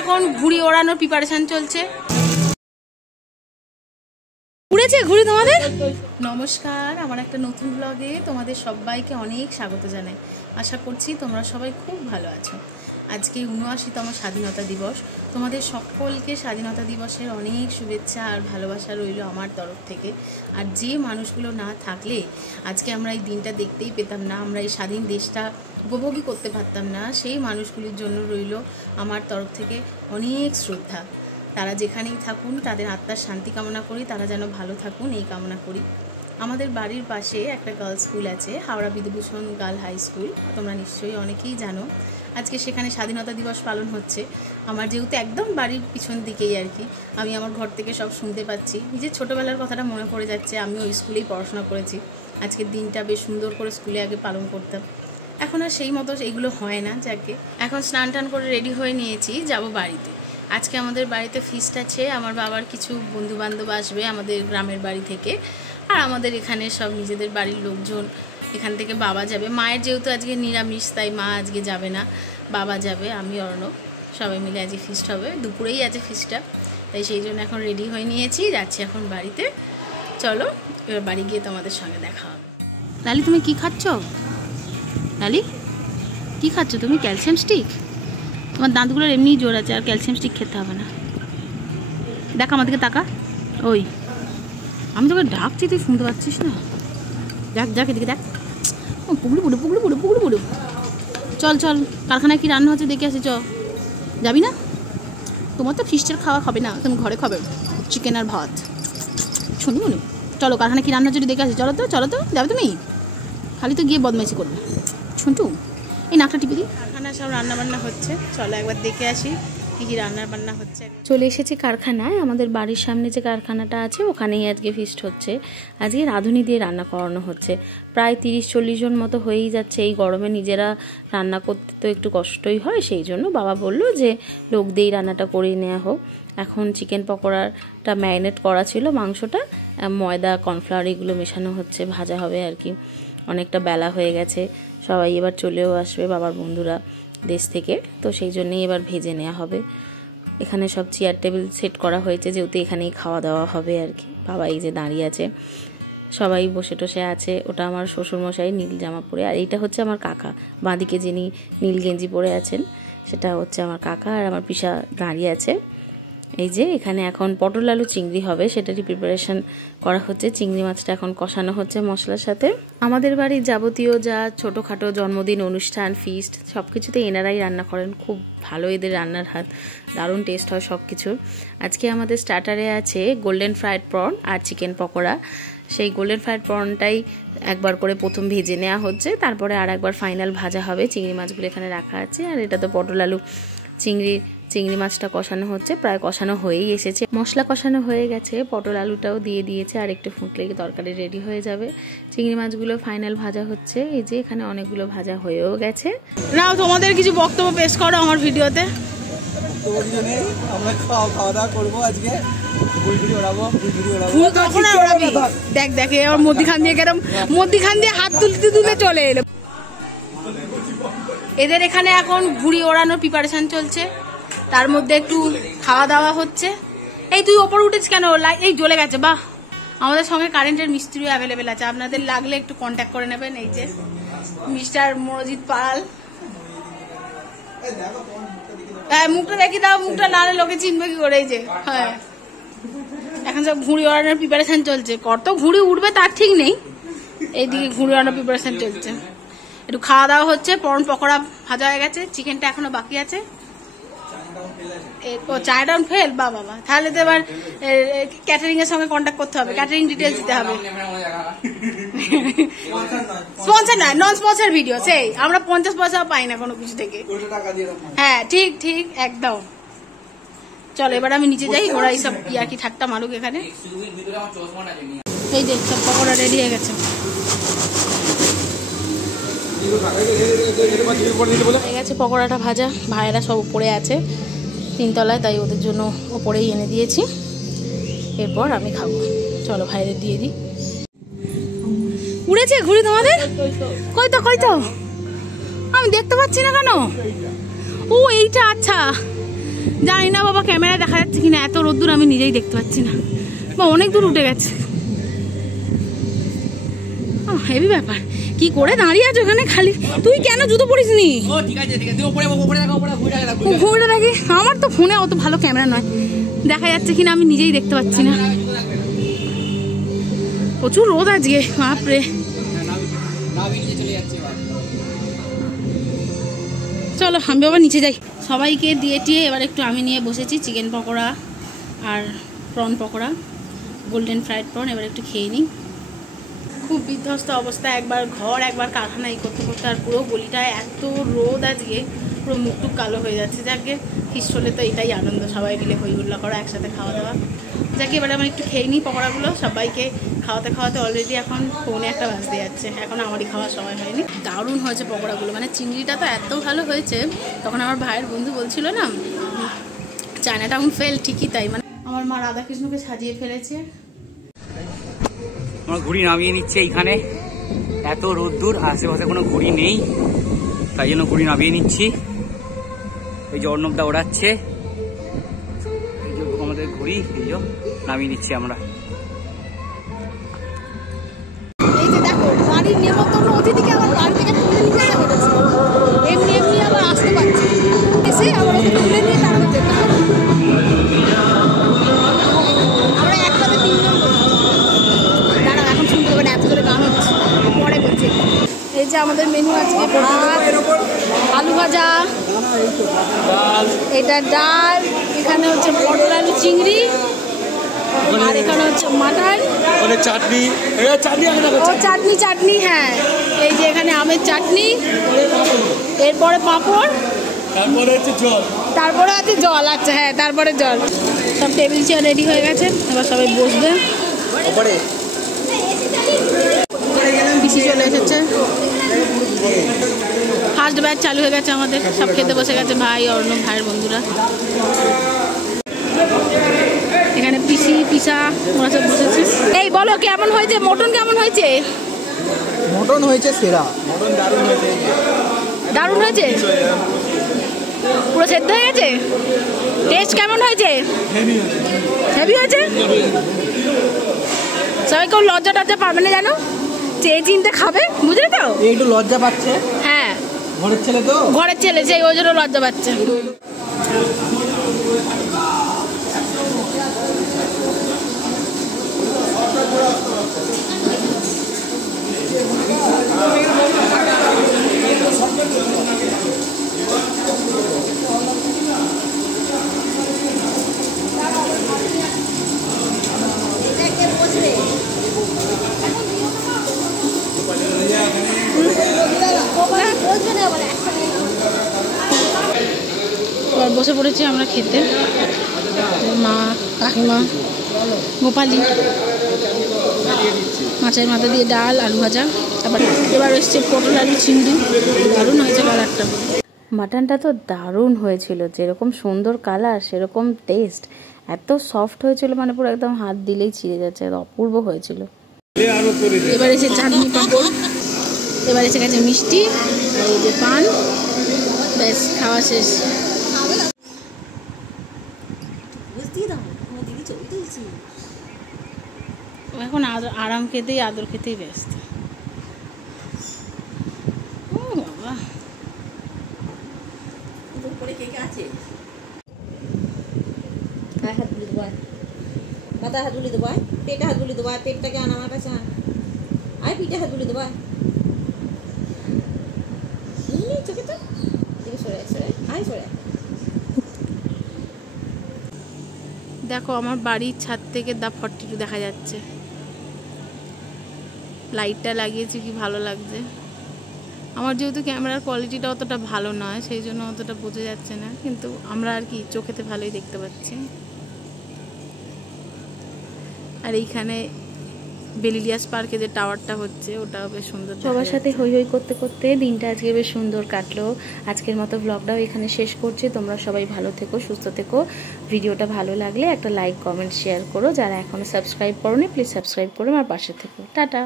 এখন ঘুড়ি ওড়ানোর প্রিপারেশন চলছে। উড়েছে ঘুড়ি তোমাদের? নমস্কার, আমার একটা নতুন ব্লগে তোমাদের সবাইকে অনেক স্বাগত জানাই। আশা করছি তোমরা সবাই খুব ভালো আছো। আজকে ৭৯তম স্বাধীনতা দিবস। তোমাদের সকলকে স্বাধীনতা দিবসের অনেক শুভেচ্ছা আর ভালোবাসা রইল আমার তরফ থেকে। আর যে মানুষগুলো না থাকলে আজকে আমরা এই দিনটা দেখতেই পেতাম না, আমরা এই স্বাধীন দেশটা উপভোগই করতে পারতাম না, সেই মানুষগুলির জন্য রইল আমার তরফ থেকে অনেক শ্রদ্ধা। তারা যেখানেই থাকুন তাদের আত্মার শান্তি কামনা করি, তারা যেন ভালো থাকুন এই কামনা করি। আমাদের বাড়ির পাশে একটা গার্লস স্কুল আছে, Howrah Bidhubhushan girl high school, তোমরা নিশ্চয়ই অনেকেই জানো। আজকে সেখানে স্বাধীনতা দিবস পালন হচ্ছে। আমার যেহেতু একদম বাড়ির পিছন দিকেই আর কি, আমি আমার ঘর থেকে সব শুনতে পাচ্ছি। নিজের ছোটোবেলার কথাটা মনে পড়ে যাচ্ছে, আমি ওই স্কুলেই পড়াশোনা করেছি। আজকের দিনটা বেশ সুন্দর করে স্কুলে আগে পালন করতাম, এখন আর সেই মতো এইগুলো হয় না। যাকে এখন স্নান টান করে রেডি হয়ে নিয়েছি, যাব বাড়িতে। আজকে আমাদের বাড়িতে ফিস্ট আছে, আমার বাবার কিছু বন্ধুবান্ধব আসবে আমাদের গ্রামের বাড়ি থেকে, আর আমাদের এখানে সব নিজেদের বাড়ির লোকজন। এখান থেকে বাবা যাবে, মায়ের যেহেতু আজকে নিরামিষ তাই মা আজকে যাবে না, বাবা যাবে, আমি অর্ণব সবাই মিলে আজকে ফিস্ট হবে। দুপুরেই আছে ফিস্টটা, তাই সেই জন্য এখন রেডি হয়ে নিয়েছি, যাচ্ছি এখন বাড়িতে। চলো এবার বাড়ি গিয়ে তোমাদের সঙ্গে দেখা হবে। লালি তুমি কি খাচ্ছ? লালি কি খাচ্ছ তুমি? Calcium stick? তোমার দাঁতগুলোর এমনিই জোর আছে, আর ক্যালসিয়াম স্টিক খেতে হবে না। দেখ আমার দিকে তাকা, ওই আমি তোকে ডাকছি তুই শুনতে পাচ্ছিস না? দেখ দেখ এদিকে দেখ, ও পুকুরে পুড়ে পুকুরে পুড়ে পুকুরে পুড়ে। চল চল, কারখানায় কি রান্না হচ্ছে দেখে আসি। চ, যাবি না? তোমার তো ফিস্টের খাওয়া খাবে না, তুমি ঘরে খাবে চিকেন আর ভাত। শুনি মনে, চলো কারখানায় কি রান্না হচ্ছে দেখে আসি। চলো তো চলো তো, যাবে তুমি? খালি তো গিয়ে বদমাইশি করবে। ছুন্টু এই নাকটা টিপে দিই। কারখানায় সব রান্নাবান্না হচ্ছে, চলো একবার দেখে আসি কী কী রান্নাবান্না হচ্ছে। চলে এসেছি কারখানায়, আমাদের বাড়ির সামনে যে কারখানাটা আছে ওখানেই আজকে ফিস্ট হচ্ছে। আজকে রাঁধুনি দিয়ে রান্না করানো হচ্ছে, প্রায় 30-40 জন মতো হয়েই যাচ্ছে। এই গরমে নিজেরা রান্না করতে তো একটু কষ্টই হয়, সেই জন্য বাবা বলল যে লোক দিয়েই রান্নাটা করে নেওয়া হোক। এখন চিকেন পকোড়াটা ম্যারিনেট করা ছিল, মাংসটা ময়দা কর্নফ্লাওয়ার এগুলো মেশানো হচ্ছে, ভাজা হবে আর কি। অনেকটা বেলা হয়ে গেছে, সবাই এবার চলেও আসবে বাবার বন্ধুরা দেশ থেকে, তো সেই জন্যই এবার ভেজে নেওয়া হবে। এখানে সব চেয়ার টেবিল সেট করা হয়েছে, যেহেতু এখানেই খাওয়া দাওয়া হবে আর কি। বাবা এই যে দাঁড়িয়ে আছে, সবাই বসে টসে আছে। ওটা আমার শ্বশুরমশাই নীল জামা পরে, আর এইটা হচ্ছে আমার কাকা, বাঁদিকে যিনি নীল গেঞ্জি পরে আছেন সেটা হচ্ছে আমার কাকা, আর আমার পিসা দাঁড়িয়ে আছে। এই যে এখানে এখন পটল আলু চিংড়ি হবে, সেটারই প্রিপারেশন করা হচ্ছে। চিংড়ি মাছটা এখন কষানো হচ্ছে মশলার সাথে। আমাদের বাড়ির যাবতীয় যা ছোটোখাটো জন্মদিন অনুষ্ঠান ফিস্ট সব কিছুতে এনারাই রান্না করেন, খুব ভালো এদের রান্নার হাত, দারুণ টেস্ট হয় সব কিছুর। আজকে আমাদের স্টার্টারে আছে গোল্ডেন ফ্রাইড প্রন আর চিকেন পকোড়া। সেই গোল্ডেন ফ্রাইড প্রনটাই একবার করে প্রথম ভেজে নেওয়া হচ্ছে, তারপরে আর একবার ফাইনাল ভাজা হবে। চিংড়ি মাছগুলো এখানে রাখা আছে, আর এটা তো পটল আলু চিংড়ি মাছটা কষানো হচ্ছে, প্রায় কষানো হয়েই এসেছে। মশলা কষানো হয়ে গেছে, পটল আলুটাও দিয়ে দিয়েছে, আর একটু ফুটলে তরকারি রেডি হয়ে যাবে। চিংড়ি মাছগুলো ফাইনাল ভাজা হচ্ছে। এই যে এখানে অনেকগুলো ভাজা হয়েও গেছে। নাও তোমাদের কিছু বক্তব্য পেশ করো আমার ভিডিওতে। আমরা খাওয়া দাওয়া করবো আজকে, দেখ দেখ আমার মধ্যিখান দিয়ে কেরম মধ্যিখান দিয়ে হাত তুলতে তুলতে চলে এলো। এদের এখানে এখন ঘুড়ি ওড়ানোর প্রিপারেশন চলছে, তার মধ্যে একটু খাওয়া দাওয়া হচ্ছে। এই তুই ওপর উঠেছিস কেন? এই জ্বলে গেছে। বাহ, আমাদের সঙ্গে কারেন্টের মিস্ত্রিও অ্যাভেলেবেল আছে, আপনাদের লাগলে একটু কন্ট্যাক্ট করে নেবেন। এই যে মিস্টার মনোজিৎ পাল। হ্যাঁ মুখটা দেখি দাও, মুখটা নাহলে লোকে চিনবে কি করে। এই যে হ্যাঁ, এখন সব ঘুড়ি ওড়ানোর প্রিপারেশন চলছে। কত ঘুড়ি উঠবে তার ঠিক নেই, এইদিকে ঘুড়ি ওড়ানোর প্রিপারেশন চলছে। একটু খাওয়া দাওয়া হচ্ছে, পর্ন পকোড়া ভাজা হয়ে গেছে, চিকেনটা এখনো বাকি আছে। ও চায়না ডাউন ফেল, বা বাবা, তাহলে তো এবার ক্যাটারিং এর সঙ্গে কন্ট্যাক্ট করতে হবে, ক্যাটারিং ডিটেলস দিতে হবে। স্পন্সর নয়, নন স্পন্সর ভিডিও, সেই আমরা 50 পয়সাও পাই না কোনো কিছু থেকে। হ্যাঁ ঠিক ঠিক একদম। চলো এবার আমি নিচে যাই, ওরা এইসব ইয়ার্কি ঠাট্টা মারুক এখানে। এই যে সব পকোড়া রেডি হয়ে গেছে। পকোড়াটা ভাজা, ভাইয়েরা সব উপরে আছে 3 তলায়, তাই ওদের জন্য ওপরেই এনে দিয়েছি। এরপর আমি খাবো, চলো ভাইদের দিয়ে দিই। উড়েছে ঘুড়ি তোমাদের? কই তো আমি দেখতে পাচ্ছি না কেন? ও এইটা, আচ্ছা জানি না বাবা ক্যামেরায় দেখা যাচ্ছে কিনা, এত রোদ্দুর আমি নিজেই দেখতে পাচ্ছি না, বা অনেক দূর উঠে গেছে। হেভি ব্যাপার, কি করে দাঁড়িয়ে আছো ওখানে খালি? তুই কেন জুতো পরিস নি? ঘুরে দেখি, আমার তো ফোনে অত ভালো ক্যামেরা নয়, দেখা যাচ্ছে কিনা আমি নিজেই দেখতে পাচ্ছি না। প্রচুর রোদ আজকে, বাপরে। চলো আমি বাবা নিচে যাই। সবাইকে দিয়ে টিয়ে এবার একটু আমি নিয়ে বসেছি চিকেন পকোড়া আর prawn pakora, golden fried prawn. এবার একটু খেয়ে নিই। খুব বিধ্বস্ত অবস্থা, একবার ঘর একবার কারখানা এই করতে করতে, আর পুরো গলিটায় এত রোদ আজকে, পুরো মুখটুক কালো হয়ে যাচ্ছে। যাকে খ্রিস্ট হলে তো এটাই আনন্দ, সবাই মিলে হইহুল্লা করা, একসাথে খাওয়া দাওয়া। যাকে এবারে আমার একটু খেয়ে নিই পকোড়াগুলো। সবাইকে খাওয়াতে খাওয়াতে অলরেডি এখন 1:45 বাজতে যাচ্ছে, এখন আমারই খাওয়ার সময় হয়নি। দারুণ হয়েছে পকোড়াগুলো, মানে চিংড়িটা তো এত ভালো হয়েছে। তখন আমার ভাইয়ের বন্ধু বলছিল না চায়না টাউন ফেল, ঠিকই তাই। মানে আমার মা রাধাকৃষ্ণকে সাজিয়ে ফেলেছে। আমার ঘুড়ি নামিয়ে নিচ্ছে এইখানে, এত রোদ্দুর, আশেপাশে কোনো ঘুড়ি নেই, তাই জন্য ঘুড়ি নামিয়ে নিচ্ছি। এই যে অর্ণবদা ওড়াচ্ছে, এই যে আমাদের ঘুড়ি, এই যে নামিয়ে নিচ্ছি আমরা। এই যে দেখো, বাড়ির নেমন্তন্ন অতিথিকে আবার বাড়ি থেকে তুলে নিয়ে আসা হয়েছে, এমনি এমনি আবার আসতে পারছে, এসে আবার ওকে তুলে নিয়ে তারপর যেতে হবে। আমরা একসাথে 3 জন দাঁড়াও, এখন শুনতে হবে না, এত জোরে গান হচ্ছে, পরে বলছি। এই যে আমাদের মেনু আজকে ভাত, আলু ভাজা, এটা ডাল, এখানে হচ্ছে পটল আলু চিংড়ি, আর এখানে হচ্ছে মাটন, চাটনি, চাটনি চাটনি, হ্যাঁ এই যে এখানে আমের চাটনি, এরপরে পাঁপড়, তারপরে হচ্ছে জল, তারপরে আছে জল। আচ্ছা হ্যাঁ, তারপরে জল। সব টেবিল চেয়ার রেডি হয়ে গেছে, এবার সবাই বসবে। পিসি চলে এসেছে, ফার্স্ট ব্যাচ চালু হয়ে গেছে আমাদের, সব খেতে বসে গেছে ভাই, অর্ণব ভাইয়ের বন্ধুরা। এখানে পিসি পিসা ওরা সব বসেছে। এই বলো কেমন হয়েছে মটন, কেমন হয়েছে? মটন হয়েছে সেরা, মটন দারুণ হয়েছে। দারুণ হয়েছে, পুরো সেদ্ধ হয়ে গেছে। টেস্ট কেমন হয়েছে? হেভি হয়েছে। সবাই কেউ লজ্জা টজ্জা পাবে না জানো, চেয়ে চিনতে খাবে, বুঝলে তো? একটু লজ্জা পাচ্ছে, হ্যাঁ ঘরের ছেলে তো, ঘরের ছেলে, সেই ওই জন্য লজ্জা পাচ্ছে। এবার বসে পড়েছি আমরা খেতে, মা, কাকিমা, গোপালি, মাছের মাথা দিয়ে ডাল, আলু ভাজা, তারপর এবার এসছে পটল আলু চিংড়ি। দারুণ হয়েছে কালারটা, মাটনটা তো দারুণ হয়েছিল, যেরকম সুন্দর কালার সেরকম টেস্ট, এত সফট হয়েছিল, মানে পুরো একদম হাত দিলেই ছিঁড়ে যাচ্ছে, অপূর্ব হয়েছিল। এবার এসে চাটনি পাঁপড়, এবার এসে গেছে মিষ্টি, আর এই যে পান, ব্যাস খাওয়া শেষ। এখন আরাম খেতেই, আদর খেতেই ব্যস্ত। ও বাবা, হাত বুলি দেবো, মাথা হাত বুলি দেবো, পেটে হাত বুলি দেবো, পেটটাকে আন আমার কাছে, আয় পিঠে হাত বুলি দেবো, চোখে তো সরে সরে আয় সরে। দেখো আমার বাড়ির ছাদ থেকে দা 42 দেখা যাচ্ছে, লাইটটা লাগিয়েছি কি ভালো লাগছে। আমার যেহেতু ক্যামেরার কোয়ালিটিটা অতটা ভালো নয়, সেই জন্য অতটা বোঝা যাচ্ছে না, কিন্তু আমরা আর কি চোখেতে ভালোই দেখতে পাচ্ছি। আর এইখানে বেলিলিয়াস পার্কে যে টাওয়ারটা হচ্ছে, ওটাও বেশ সুন্দর। সবার সাথে হই হই করতে করতে দিনটা আজকে বেশ সুন্দর কাটলো। আজকের মতো ব্লগটাও এখানে শেষ করছি। তোমরা সবাই ভালো থেকো, সুস্থ থেকো। ভিডিওটা ভালো লাগলে একটা লাইক, কমেন্ট, শেয়ার করো। যারা এখনো সাবস্ক্রাইব করোনি প্লিজ সাবস্ক্রাইব করে আমার পাশে থেকো। টাটা।